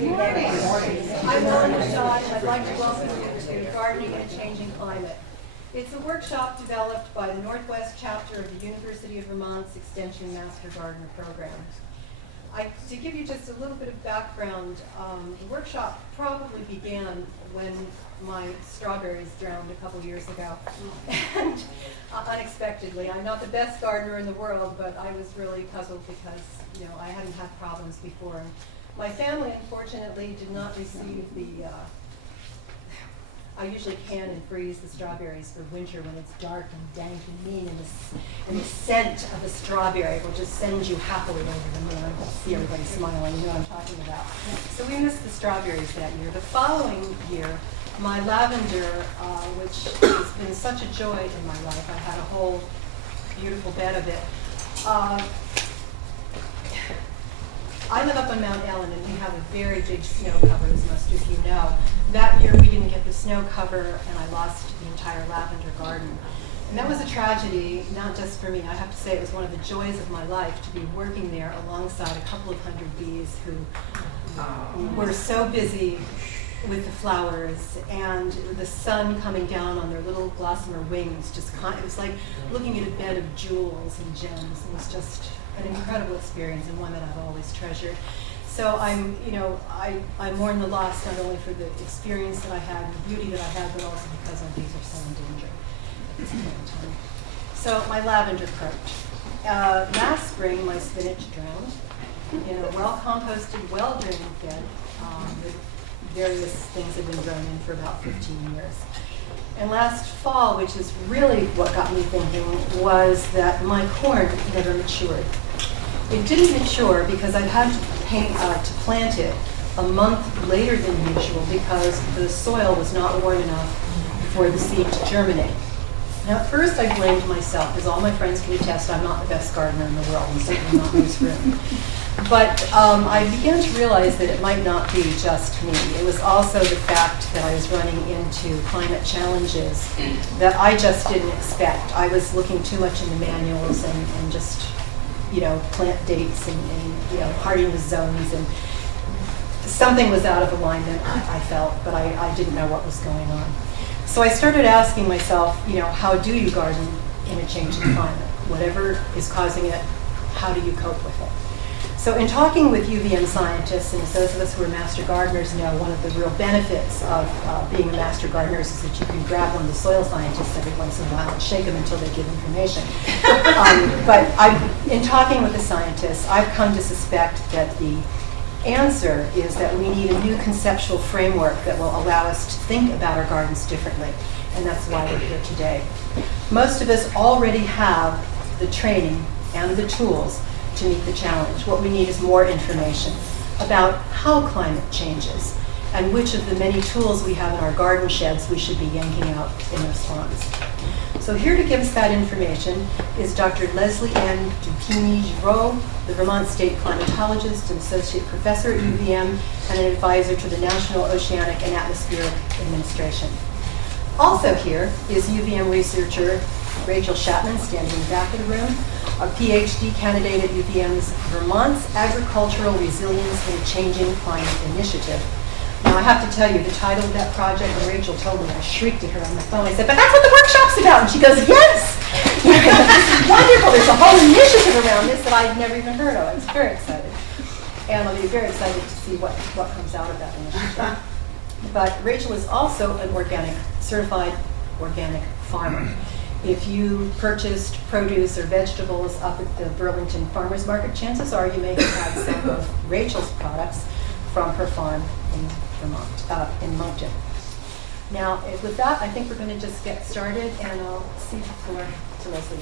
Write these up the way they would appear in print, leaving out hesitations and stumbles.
I'm Ellen Rashad, and I'd like to welcome you to Gardening in a Changing Climate. It's a workshop developed by the Northwest chapter of the University of Vermont's Extension Master Gardener program. To give you just a little bit of background, the workshop probably began when my strawberries drowned a couple years ago. And unexpectedly, I'm not the best gardener in the world, but I was really puzzled because, I hadn't had problems before. My family, unfortunately, did not receive the, I usually can and freeze the strawberries for winter when it's dark and dank and mean, and the scent of a strawberry will just send you happily over the moon. I see everybody smiling, you know what I'm talking about. So we missed the strawberries that year. The following year, my lavender, which has been such a joy in my life, I had a whole beautiful bed of it. I live up on Mount Ellen, and we have a very big snow cover, as most of you know. That year we didn't get the snow cover, and I lost the entire lavender garden. And that was a tragedy, not just for me. I have to say it was one of the joys of my life to be working there alongside a couple of hundred bees who were so busy with the flowers, and the sun coming down on their little gossamer wings. It was like looking at a bed of jewels and gems. It was just an incredible experience, and one that I've always treasured. So I'm mourn the loss not only for the experience that I had, and the beauty that I had, but also because our bees are so endangered at this point in time. So my lavender croaked. Last spring, my spinach drowned in a well-composted, well-drained bed with various things had been grown in for about 15 years. And last fall, which is really what got me thinking, was that my corn never matured. It didn't mature because I had to plant it a month later than usual because the soil was not warm enough for the seed to germinate. Now, at first I blamed myself, because all my friends can attest I'm not the best gardener in the world, and certainly not in this room. But I began to realize that it might not be just me. It was also the fact that I was running into climate challenges that I just didn't expect. I was looking too much in the manuals and just, plant dates and hardiness zones, and something was out of alignment, I felt, but I didn't know what was going on. So I started asking myself, how do you garden in a changing climate? Whatever is causing it, how do you cope with it? So in talking with UVM scientists, and as those of us who are master gardeners know, one of the real benefits of being a master gardener is that you can grab one of the soil scientists every once in a while and shake them until they give information. But in talking with the scientists, I've come to suspect that the answer is that we need a new conceptual framework that will allow us to think about our gardens differently, and that's why we're here today. Most of us already have the training and the tools to meet the challenge. What we need is more information about how climate changes and which of the many tools we have in our garden sheds we should be yanking out in response. So here to give us that information is Dr. Leslie Ann Duquigny-Giroux, the Vermont State climatologist and associate professor at UVM and an advisor to the National Oceanic and Atmospheric Administration. Also here is UVM researcher Rachel Chapman, standing in the back of the room, a PhD candidate at UVM's Vermont's Agricultural Resilience in a Changing Climate Initiative. Now, I have to tell you, the title of that project, when Rachel told me, I shrieked at her on the phone. I said, but that's what the workshop's about. And she goes, yes! This is wonderful. There's a whole initiative around this that I'd never even heard of. I was very excited. And I'll be very excited to see what comes out of that initiative. But Rachel is also an certified organic farmer. If you purchased produce or vegetables up at the Burlington Farmers Market, chances are you may have had some of Rachel's products from her farm in Vermont, in Moncton. Now, with that, I think we're going to just get started, and I'll cede the floor to Leslie.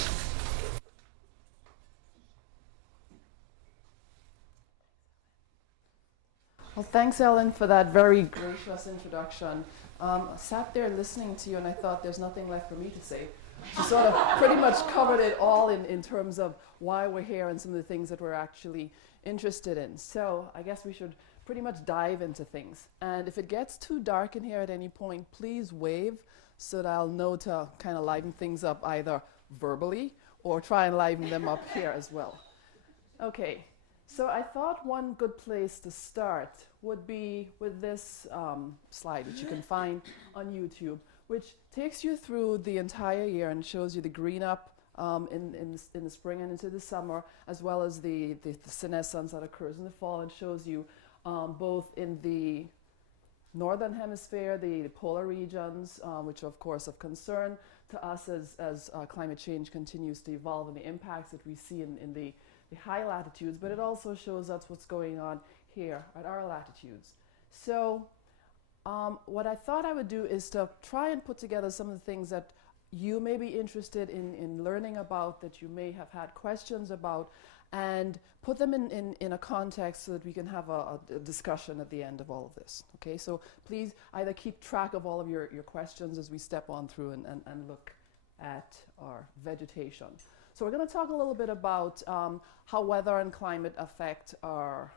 Well, thanks, Ellen, for that very gracious introduction. I sat there listening to you, and I thought there's nothing left for me to say. She sort of pretty much covered it all in terms of why we're here and some of the things that we're actually interested in. So I guess we should pretty much dive into things. And if it gets too dark in here at any point, please wave so that I'll know to kind of liven things up either verbally or try and liven them up here as well. Okay, So I thought one good place to start would be with this slide, which you can find on YouTube, which takes you through the entire year and shows you the green up in the spring and into the summer, as well as the senescence that occurs in the fall, and shows you both in the northern hemisphere, the polar regions, which are of course of concern to us as climate change continues to evolve, and the impacts that we see in the high latitudes, but it also shows us what's going on here at our latitudes. So what I thought I would do is to try and put together some of the things that you may be interested in learning about, that you may have had questions about, and put them in a context so that we can have a discussion at the end of all of this. Okay, so please either keep track of all of your questions as we step on through and look at our vegetation. So we're going to talk a little bit about how weather and climate affect our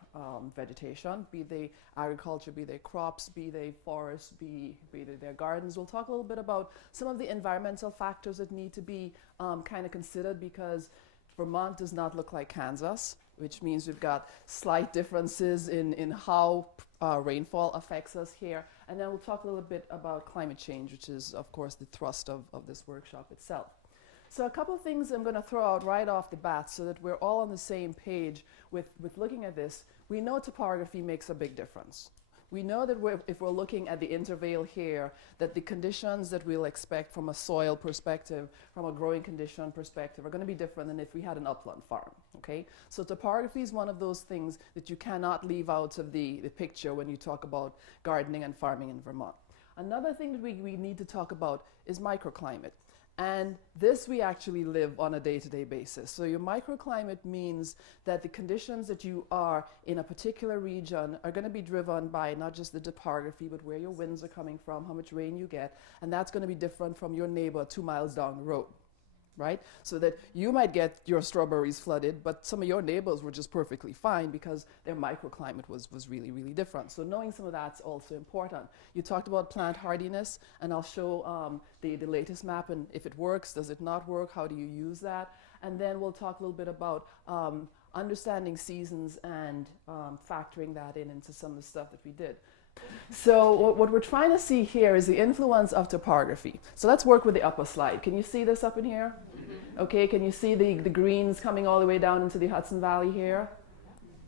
vegetation, be they agriculture, be they crops, be they forests, be they their gardens. We'll talk a little bit about some of the environmental factors that need to be kind of considered, because Vermont does not look like Kansas, which means we've got slight differences in how rainfall affects us here. And then we'll talk a little bit about climate change, which is, of course, the thrust of this workshop itself. So a couple of things I'm going to throw out right off the bat so that we're all on the same page with looking at this. We know topography makes a big difference. We know that if we're looking at the intervale here, that the conditions that we'll expect from a soil perspective, from a growing condition perspective, are going to be different than if we had an upland farm, okay? So topography is one of those things that you cannot leave out of the picture when you talk about gardening and farming in Vermont. Another thing that we need to talk about is microclimate. And this we actually live on a day-to-day basis. So your microclimate means that the conditions that you are in a particular region are going to be driven by not just the topography, but where your winds are coming from, how much rain you get, and that's going to be different from your neighbor 2 miles down the road, right? So that you might get your strawberries flooded, but some of your neighbors were just perfectly fine because their microclimate was really, really different. So knowing some of that's also important. You talked about plant hardiness, and I'll show the latest map, and if it works, does it not work, how do you use that? And then we'll talk a little bit about understanding seasons and factoring that into some of the stuff that we did. So what we're trying to see here is the influence of topography. So let's work with the upper slide. Can you see this up in here? Mm-hmm. Okay, can you see the greens coming all the way down into the Hudson Valley here?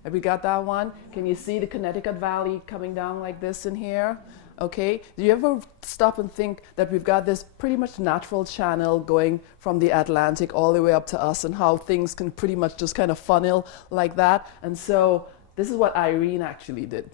Have we got that one? Can you see the Connecticut Valley coming down like this in here? Okay, do you ever stop and think that we've got this pretty much natural channel going from the Atlantic all the way up to us, and how things can pretty much just kind of funnel like that? And so this is what Irene actually did.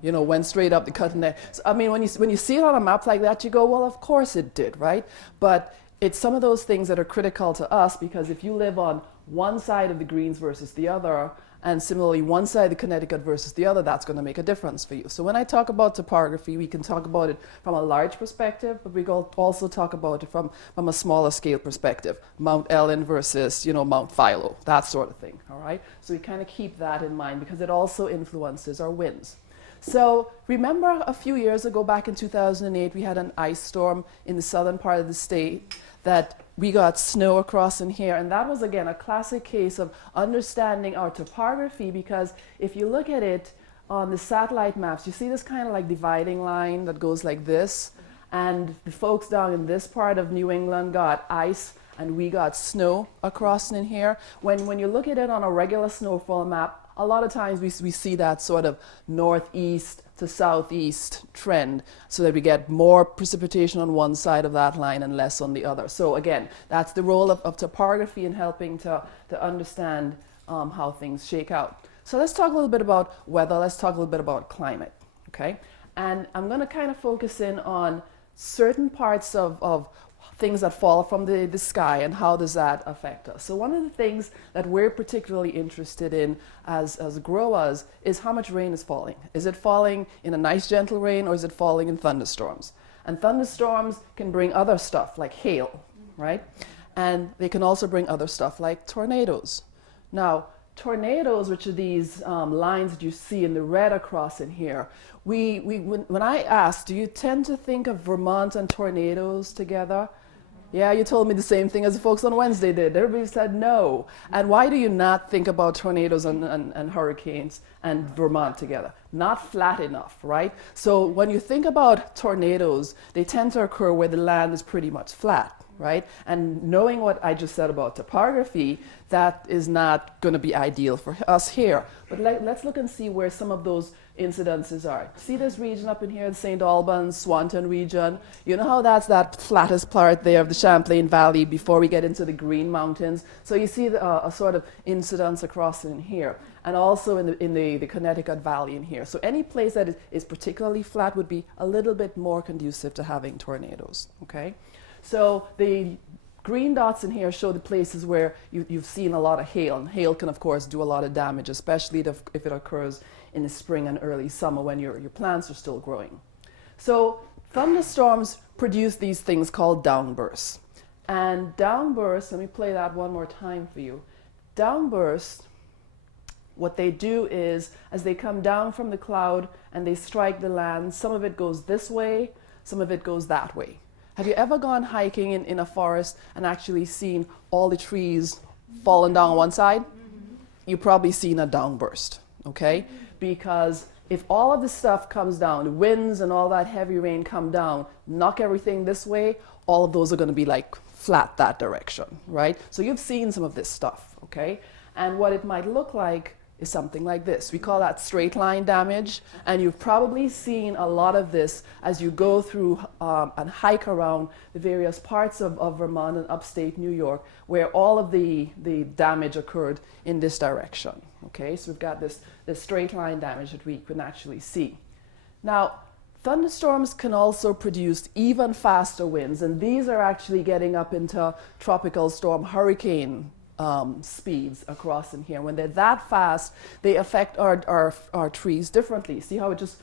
You know, went straight up the cutting edge. So, I mean, when you see it on a map like that, you go, well, of course it did, right? But it's some of those things that are critical to us, because if you live on one side of the Greens versus the other, and similarly one side of the Connecticut versus the other, that's going to make a difference for you. So when I talk about topography, we can talk about it from a large perspective, but we can also talk about it from a smaller scale perspective. Mount Ellen versus, you know, Mount Philo, that sort of thing, all right? So we kind of keep that in mind, because it also influences our winds. So remember a few years ago, back in 2008, we had an ice storm in the southern part of the state that we got snow across in here. And that was, again, a classic case of understanding our topography, because if you look at it on the satellite maps, you see this kind of like dividing line that goes like this. And the folks down in this part of New England got ice, and we got snow across in here. When you look at it on a regular snowfall map, a lot of times we see that sort of northeast to southeast trend, so that we get more precipitation on one side of that line and less on the other. So again, that's the role of topography in helping to understand how things shake out. So let's talk a little bit about weather, let's talk a little bit about climate, okay? And I'm gonna kind of focus in on certain parts of things that fall from the sky, and how does that affect us. So one of the things that we're particularly interested in as growers is how much rain is falling. Is it falling in a nice gentle rain, or is it falling in thunderstorms? And thunderstorms can bring other stuff like hail, right? And they can also bring other stuff like tornadoes. Now, tornadoes, which are these lines that you see in the red across in here, when I asked, do you tend to think of Vermont and tornadoes together? Yeah, you told me the same thing as the folks on Wednesday did. Everybody said no. And why do you not think about tornadoes and hurricanes and Vermont together? Not flat enough, right? So when you think about tornadoes, they tend to occur where the land is pretty much flat, right? And knowing what I just said about topography, that is not going to be ideal for us here. But let's look and see where some of those incidences are. See this region up in here, the St. Albans, Swanton region? You know how that's that flattest part there of the Champlain Valley before we get into the Green Mountains? So you see a sort of incidence across in here, and also in the Connecticut Valley in here. So any place that is particularly flat would be a little bit more conducive to having tornadoes, okay? So the green dots in here show the places where you've seen a lot of hail, and hail can of course do a lot of damage, especially if it occurs in the spring and early summer when your plants are still growing. So thunderstorms produce these things called downbursts. And downbursts, let me play that one more time for you. Downbursts, what they do is, as they come down from the cloud and they strike the land, some of it goes this way, some of it goes that way. Have you ever gone hiking in a forest and actually seen all the trees falling down one side? Mm-hmm. You've probably seen a downburst, okay? Because if all of the stuff comes down, the winds and all that heavy rain come down, knock everything this way, all of those are going to be like flat that direction, right? So you've seen some of this stuff, okay? And what it might look like is something like this. We call that straight line damage, and you've probably seen a lot of this as you go through and hike around the various parts of Vermont and upstate New York, where all of the damage occurred in this direction. Okay, so we've got this straight line damage that we can actually see. Now, thunderstorms can also produce even faster winds, and these are actually getting up into tropical storm hurricane speeds across in here. When they're that fast, they affect our trees differently. See how it just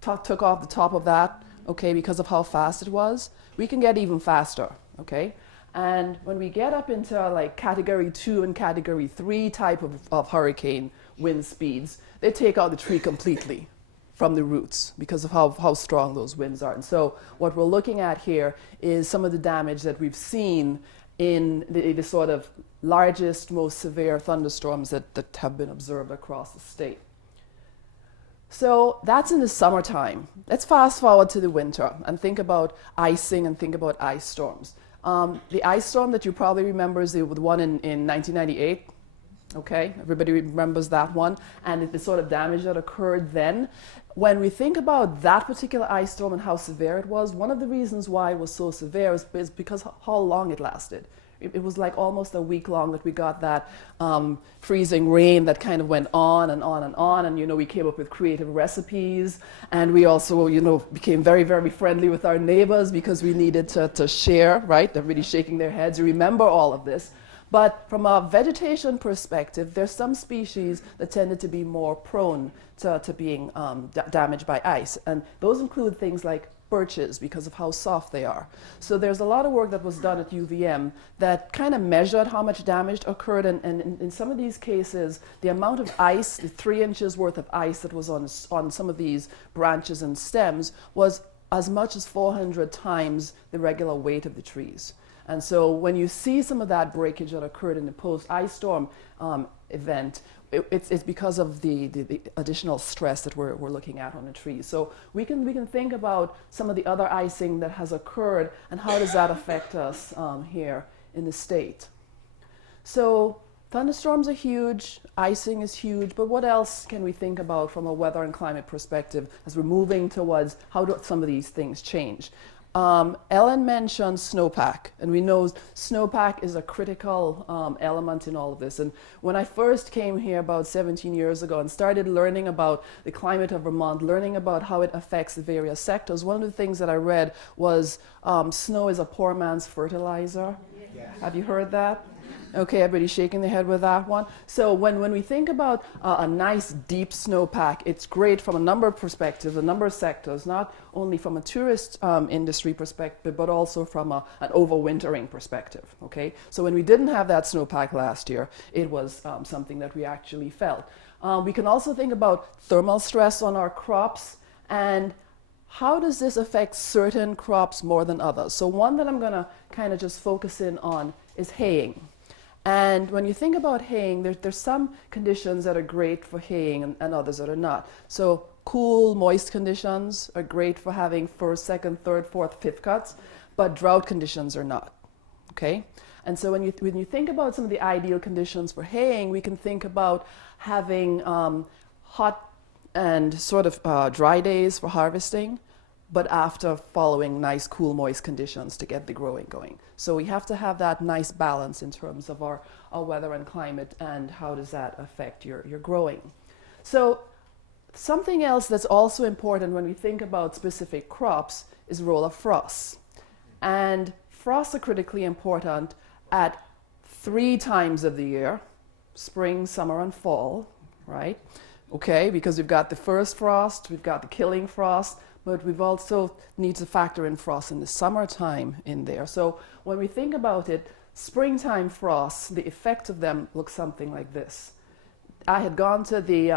took off the top of that, okay, because of how fast it was? We can get even faster, okay? And when we get up into like category 2 and category 3 type of hurricane wind speeds, they take out the tree completely from the roots because of how strong those winds are. And so what we're looking at here is some of the damage that we've seen in the sort of largest, most severe thunderstorms that have been observed across the state. So that's in the summertime. Let's fast forward to the winter and think about icing and think about ice storms. The ice storm that you probably remember is the one in 1998. Okay, everybody remembers that one, and the sort of damage that occurred then. When we think about that particular ice storm and how severe it was, one of the reasons why it was so severe is because how long it lasted. It was like almost a week long that we got that freezing rain that kind of went on and on and on, and we came up with creative recipes, and we also became very, very friendly with our neighbors because we needed to share, right? Everybody shaking their heads. You remember all of this. But from a vegetation perspective, there's some species that tended to be more prone to being damaged by ice, and those include things like birches because of how soft they are. So there's a lot of work that was done at UVM that kind of measured how much damage occurred, and in some of these cases, the amount of ice, the 3 inches worth of ice that was on some of these branches and stems was as much as 400 times the regular weight of the trees. And so when you see some of that breakage that occurred in the post-ice storm event, it's because of the additional stress that we're looking at on the trees. So we can think about some of the other icing that has occurred and how does that affect us here in the state. So thunderstorms are huge, icing is huge, but what else can we think about from a weather and climate perspective as we're moving towards how do some of these things change? Ellen mentioned snowpack, and we know snowpack is a critical element in all of this. And when I first came here about 17 years ago and started learning about the climate of Vermont, learning about how it affects the various sectors, one of the things that I read was snow is a poor man's fertilizer. Yeah. Have you heard that? Okay, everybody's shaking their head with that one. So when we think about a nice deep snowpack, it's great from a number of perspectives, a number of sectors, not only from a tourist industry perspective, but also from an overwintering perspective, okay? So when we didn't have that snowpack last year, it was something that we actually felt. We can also think about thermal stress on our crops and how does this affect certain crops more than others? So one that I'm going to kind of just focus in on is haying. And when you think about haying, there's some conditions that are great for haying and others that are not. So cool, moist conditions are great for having first, second, third, fourth, fifth cuts, but drought conditions are not. Okay? And so when you think about some of the ideal conditions for haying, we can think about having hot and sort of dry days for harvesting, but after following nice, cool, moist conditions to get the growing going. So we have to have that nice balance in terms of our weather and climate, and how does that affect your growing. So something else that's also important when we think about specific crops is role of frosts. And frosts are critically important at 3 times of the year: spring, summer, and fall, right? Okay, because we've got the first frost, we've got the killing frost, but we've also need to factor in frost in the summertime in there. So when we think about it, springtime frosts, the effect of them looks something like this. I had gone to the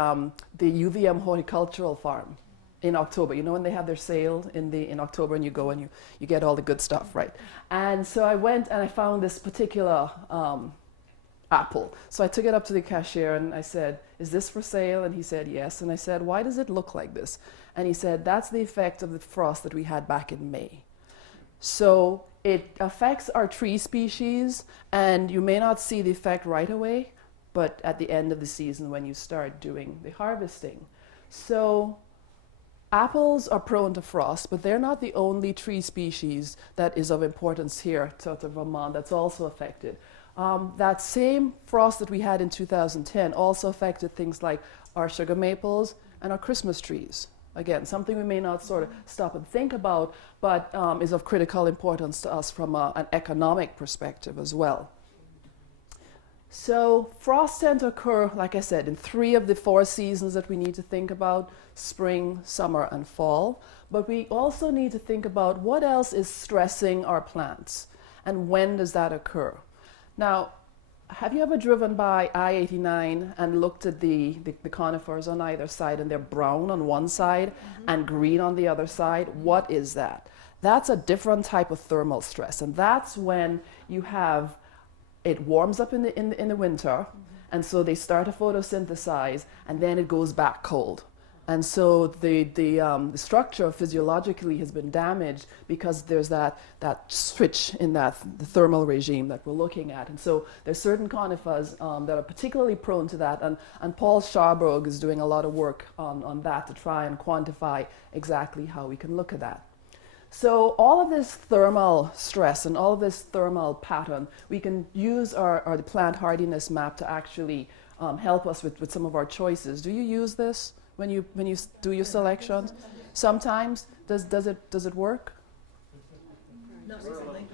UVM horticultural farm in October. You know when they have their sale in October, and you go and you get all the good stuff, right? And so I went and I found this particular apple. So I took it up to the cashier and I said, "Is this for sale?" And he said, "Yes." And I said, "Why does it look like this?" And he said, "That's the effect of the frost that we had back in May." So it affects our tree species, and you may not see the effect right away, but at the end of the season when you start doing the harvesting. So apples are prone to frost, but they're not the only tree species that is of importance here to Vermont that's also affected. That same frost that we had in 2010 also affected things like our sugar maples and our Christmas trees. Again, something we may not sort of stop and think about, but is of critical importance to us from an economic perspective as well. So frosts tend to occur, like I said, in 3 of the 4 seasons that we need to think about: spring, summer, and fall. But we also need to think about what else is stressing our plants, and when does that occur. Now, have you ever driven by I-89 and looked at the conifers on either side, and they're brown on one side and green on the other side? What is that? That's a different type of thermal stress, and that's when you have it warms up in the winter, and so they start to photosynthesize, and then it goes back cold. And so the structure physiologically has been damaged because there's that switch in the thermal regime that we're looking at. And so there's certain conifers that are particularly prone to that, and Paul Scharberg is doing a lot of work on that to try and quantify exactly how we can look at that. So all of this thermal stress and all of this thermal pattern, we can use the plant hardiness map to actually help us with some of our choices. Do you use this when you do your selections? Sometimes. Does it work? Not recently.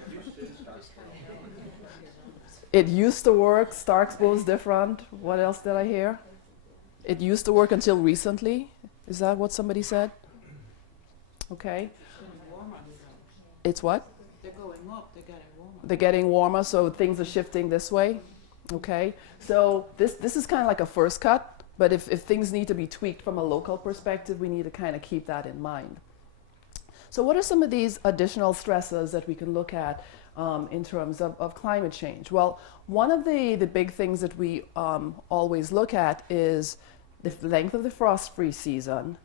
It used to work. Stark's different. What else did I hear? It used to work until recently. Is that what somebody said? Okay. It's what? They're going up, they're getting warmer. They're getting warmer, so things are shifting this way. Okay, so this is kind of like a first cut, but if things need to be tweaked from a local perspective, we need to kind of keep that in mind. So what are some of these additional stresses that we can look at in terms of climate change? Well, one of the big things that we always look at is the length of the frost-free season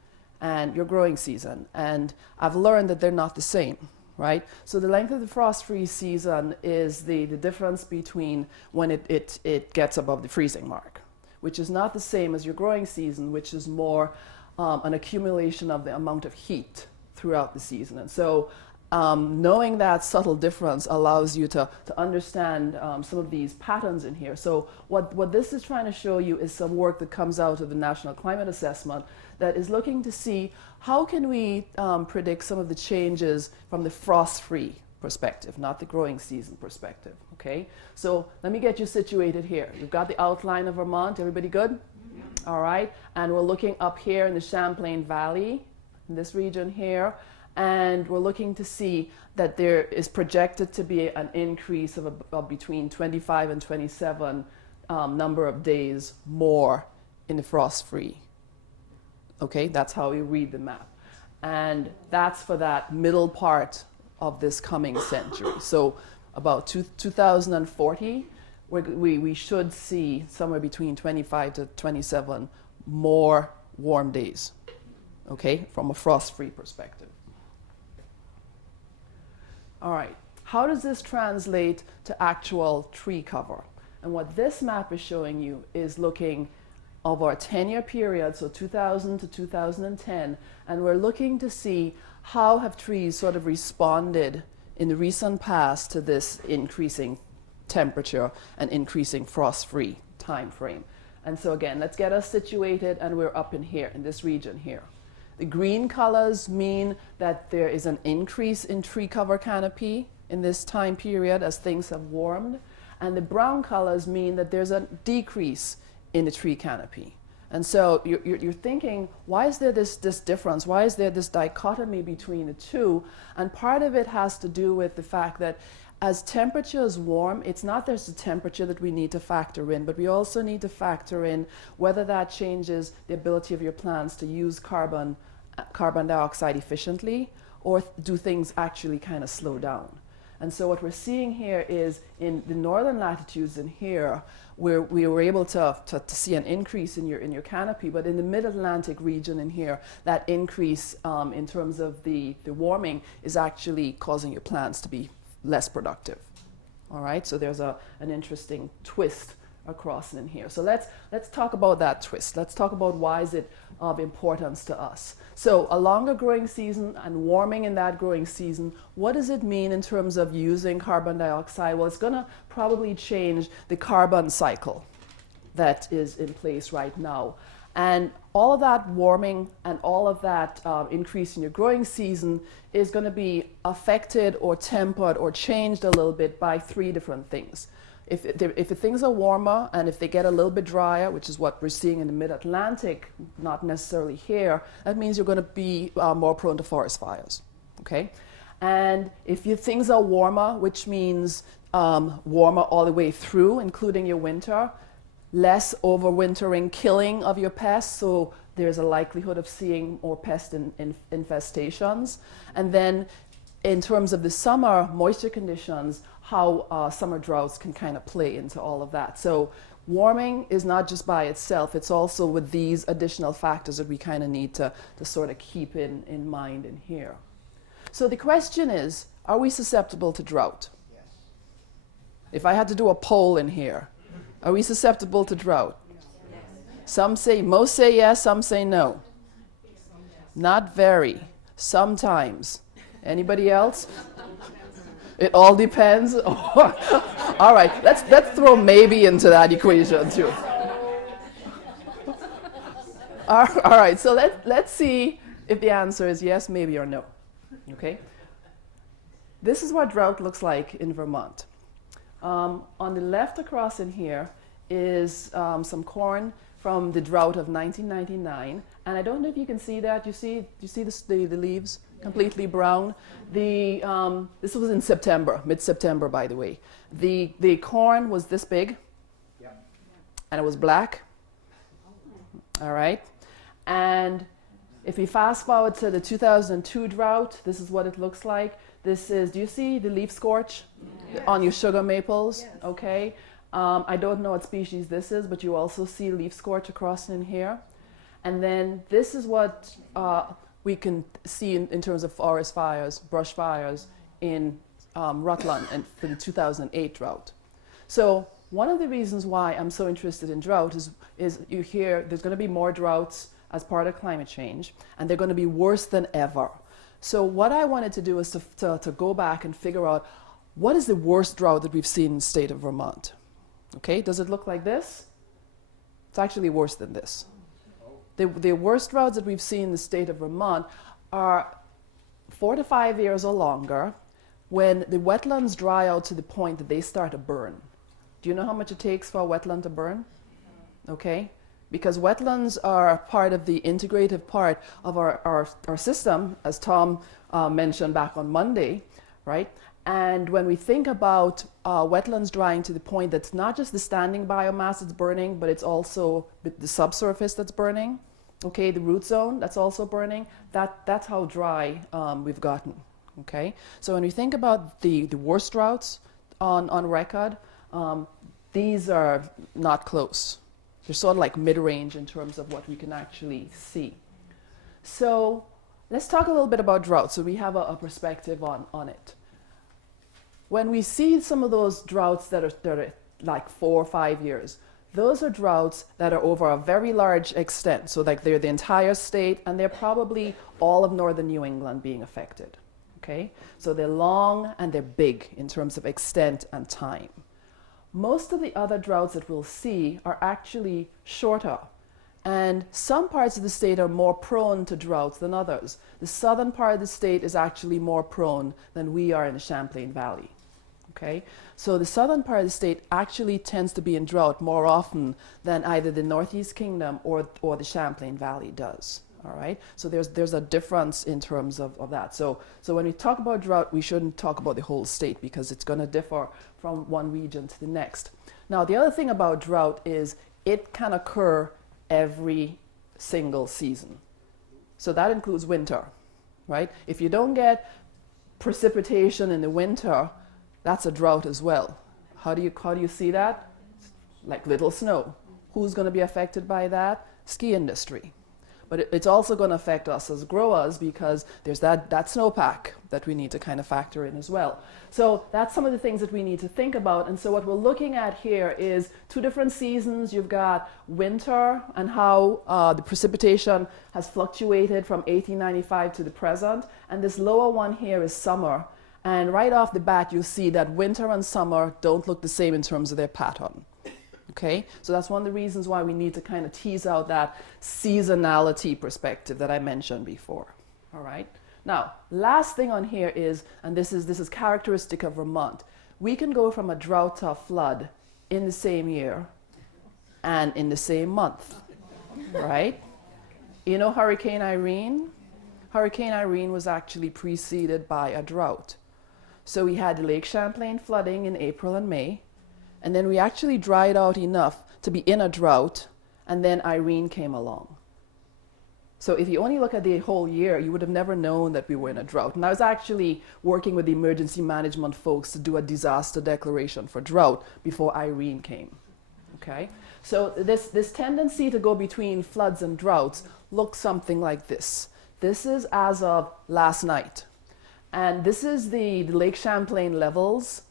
and your growing season. And I've learned that they're not the same. Right? So the length of the frost-free season is the difference between when it gets above the freezing mark, which is not the same as your growing season, which is more an accumulation of the amount of heat throughout the season. And so knowing that subtle difference allows you to understand some of these patterns in here. So what this is trying to show you is some work that comes out of the National Climate Assessment that is looking to see how can we predict some of the changes from the frost-free perspective, not the growing season perspective, okay? So let me get you situated here. You've got the outline of Vermont. Everybody good? All right. And we're looking up here in the Champlain Valley, in this region here, and we're looking to see that there is projected to be an increase of between 25 and 27 number of days more in the frost-free. Okay, that's how we read the map. And that's for that middle part of this coming century. So about 2040, we should see somewhere between 25 to 27 more warm days, okay, from a frost-free perspective. All right, how does this translate to actual tree cover? And what this map is showing you is looking over a 10-year period, so 2000 to 2010, and we're looking to see how have trees sort of responded in the recent past to this increasing temperature and increasing frost-free time frame. And so again, let's get us situated, and we're up in here, in this region here. The green colors mean that there is an increase in tree cover canopy in this time period as things have warmed, and the brown colors mean that there's a decrease in the tree canopy. And so you're thinking, why is there this difference? Why is there this dichotomy between the two? And part of it has to do with the fact that as temperatures warm, it's not just the temperature that we need to factor in, but we also need to factor in whether that changes the ability of your plants to use carbon dioxide efficiently, or do things actually kind of slow down. And so what we're seeing here is in the northern latitudes in here, where we were able to see an increase in your canopy, but in the mid-Atlantic region in here, that increase in terms of the warming is actually causing your plants to be less productive. All right, so there's an interesting twist across in here. So let's talk about that twist. Let's talk about why is it of importance to us. So a longer growing season and warming in that growing season, what does it mean in terms of using carbon dioxide? Well, it's going to probably change the carbon cycle that is in place right now. And all of that warming and all of that increase in your growing season is going to be affected or tempered or changed a little bit by three different things. If things are warmer and if they get a little bit drier, which is what we're seeing in the mid-Atlantic, not necessarily here, that means you're going to be more prone to forest fires, okay? And if things are warmer, which means warmer all the way through, including your winter, less overwintering killing of your pests, so there's a likelihood of seeing more pest infestations. And then in terms of the summer moisture conditions, how summer droughts can kind of play into all of that. So warming is not just by itself, it's also with these additional factors that we kind of need to sort of keep in mind in here. So the question is, are we susceptible to drought? Yes. If I had to do a poll in here, are we susceptible to drought? Yes. Most say yes, some say no. Not very, sometimes. Anybody else? It all depends. All right, let's throw maybe into that equation too. All right, so let's see if the answer is yes, maybe, or no. Okay. This is what drought looks like in Vermont. On the left across in here is some corn from the drought of 1999, and I don't know if you can see that. You see the leaves completely brown. This was in September, mid-September, by the way. The corn was this big, and it was black. All right, and if we fast forward to the 2002 drought, this is what it looks like. This is, do you see the leaf scorch on your sugar maples? Yes. Okay. I don't know what species this is, but you also see leaf scorch across in here. And then this is what we can see in terms of forest fires, brush fires in Rutland and for the 2008 drought. So one of the reasons why I'm so interested in drought is you hear there's going to be more droughts as part of climate change, and they're going to be worse than ever. So what I wanted to do is to go back and figure out what is the worst drought that we've seen in the state of Vermont. Okay, does it look like this? It's actually worse than this. The worst droughts that we've seen in the state of Vermont are 4 to 5 years or longer when the wetlands dry out to the point that they start to burn. Do you know how much it takes for a wetland to burn? Okay, because wetlands are part of the integrative part of our system, as Tom mentioned back on Monday, right? And when we think about wetlands drying to the point that's not just the standing biomass that's burning, but it's also the subsurface that's burning, Okay, the root zone, that's also burning. That's how dry we've gotten. Okay, so when we think about the worst droughts on record, these are not close. They're sort of like mid-range in terms of what we can actually see. So let's talk a little bit about drought so we have a perspective on it. When we see some of those droughts that are like 4 or 5 years, those are droughts that are over a very large extent. So like they're the entire state, and they're probably all of northern New England being affected. Okay? So they're long and they're big in terms of extent and time. Most of the other droughts that we'll see are actually shorter. And some parts of the state are more prone to droughts than others. The southern part of the state is actually more prone than we are in the Champlain Valley. Okay? So the southern part of the state actually tends to be in drought more often than either the Northeast Kingdom or the Champlain Valley does. All right? So there's a difference in terms of that. So when we talk about drought, we shouldn't talk about the whole state because it's going to differ from one region to the next. Now, the other thing about drought is it can occur every single season. So that includes winter, right? If you don't get precipitation in the winter, that's a drought as well. How do you see that? Like little snow. Who's going to be affected by that? Ski industry. But it's also going to affect us as growers because there's that snowpack that we need to kind of factor in as well. So that's some of the things that we need to think about. And so what we're looking at here is 2 different seasons. You've got winter and how the precipitation has fluctuated from 1895 to the present. And this lower one here is summer. And right off the bat, you'll see that winter and summer don't look the same in terms of their pattern. Okay, so that's one of the reasons why we need to kind of tease out that seasonality perspective that I mentioned before. All right. Now, last thing on here is, and this is characteristic of Vermont, we can go from a drought to a flood in the same year and in the same month. Right? You know Hurricane Irene? Hurricane Irene was actually preceded by a drought. So we had Lake Champlain flooding in April and May. And then we actually dried out enough to be in a drought, and then Irene came along. So if you only look at the whole year, you would have never known that we were in a drought. And I was actually working with the emergency management folks to do a disaster declaration for drought before Irene came. Okay? So this tendency to go between floods and droughts looks something like this. This is as of last night. And this is the Lake Champlain levels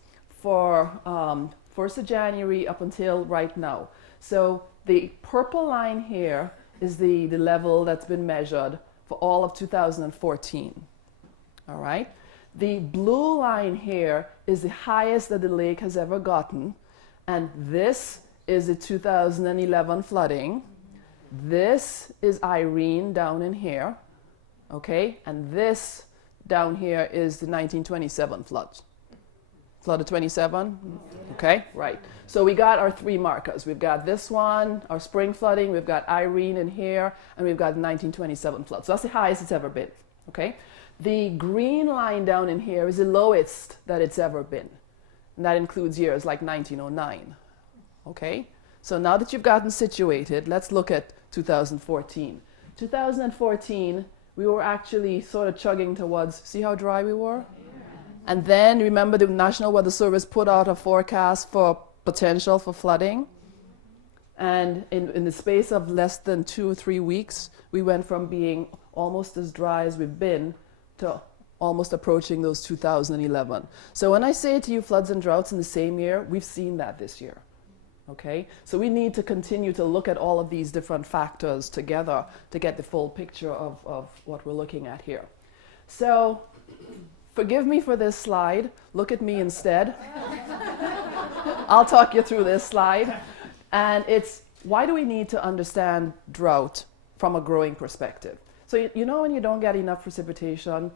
for 1st of January up until right now. So the purple line here is the level that's been measured for all of 2014. All right? The blue line here is the highest that the lake has ever gotten. And this is the 2011 flooding. This is Irene down in here. Okay? And this down here is the 1927 floods. Flood of 27? Okay, right. So we got our 3 markers. We've got this one, our spring flooding, we've got Irene in here, and we've got the 1927 flood. So that's the highest it's ever been, okay? The green line down in here is the lowest that it's ever been. And that includes years like 1909, okay? So now that you've gotten situated, let's look at 2014. 2014, we were actually sort of chugging towards, see how dry we were? And then remember the National Weather Service put out a forecast for potential for flooding. And in the space of less than 2 or 3 weeks, we went from being almost as dry as we've been to almost approaching those 2011. So when I say to you floods and droughts in the same year, we've seen that this year. Okay? So we need to continue to look at all of these different factors together to get the full picture of what we're looking at here. So forgive me for this slide. Look at me instead. I'll talk you through this slide. And it's, why do we need to understand drought from a growing perspective? So you know when you don't get enough precipitation,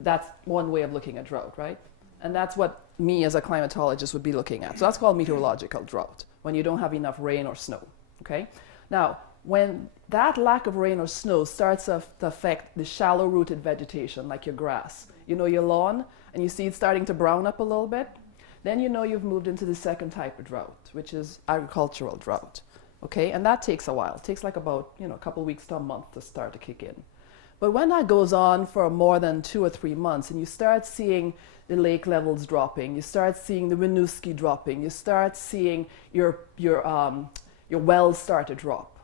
that's one way of looking at drought, right? And that's what me as a climatologist would be looking at. So that's called meteorological drought, when you don't have enough rain or snow, okay? Now, when that lack of rain or snow starts to affect the shallow-rooted vegetation, like your grass, you know your lawn, and you see it starting to brown up a little bit, then you know you've moved into the second type of drought, which is agricultural drought. okay? And that takes a while. It takes like about, a couple weeks to a month to start to kick in. But when that goes on for more than 2 or 3 months and you start seeing the lake levels dropping, you start seeing the Winooski dropping, you start seeing your wells start to drop.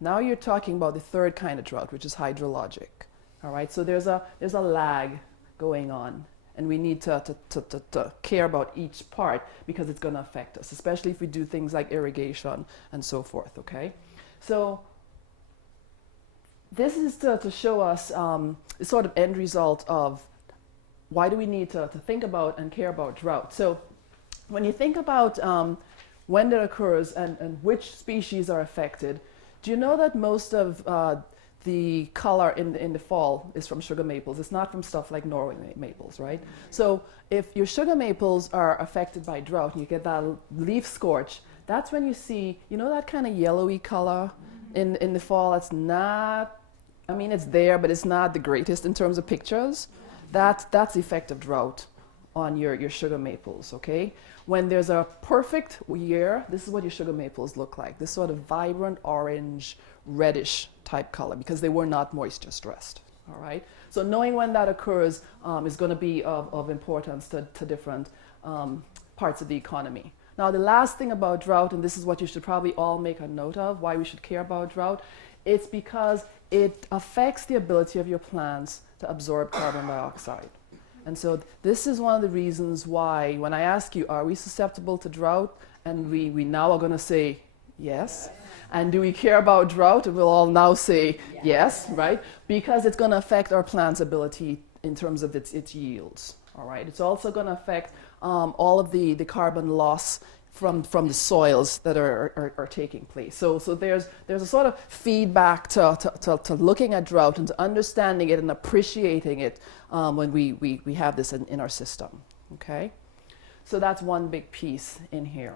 Now you're talking about the third kind of drought, which is hydrologic. All right, so there's a lag going on, and we need to care about each part because it's going to affect us, especially if we do things like irrigation and so forth, okay? So this is to show us the sort of end result of why do we need to think about and care about drought. So when you think about when it occurs and which species are affected, do you know that most of the color in the fall is from sugar maples? It's not from stuff like Norway maples, right? So if your sugar maples are affected by drought and you get that leaf scorch, that's when you see, that kind of yellowy color in the fall. It's not, it's there, but it's not the greatest in terms of pictures. That's the effect of drought on your sugar maples, okay? When there's a perfect year, this is what your sugar maples look like. This sort of vibrant orange, reddish type color because they were not moisture stressed, all right? So knowing when that occurs is going to be of importance to different parts of the economy. Now, the last thing about drought, and this is what you should probably all make a note of, why we should care about drought, it's because it affects the ability of your plants to absorb carbon dioxide. And so this is one of the reasons why when I ask you, are we susceptible to drought? And we now are going to say yes. And do we care about drought? And we'll all now say yes, right? Because it's going to affect our plant's ability in terms of its yields. All right. It's also going to affect all of the carbon loss from the soils that are taking place. So there's a sort of feedback to looking at drought and to understanding it and appreciating it when we have this in our system. Okay? So that's one big piece in here.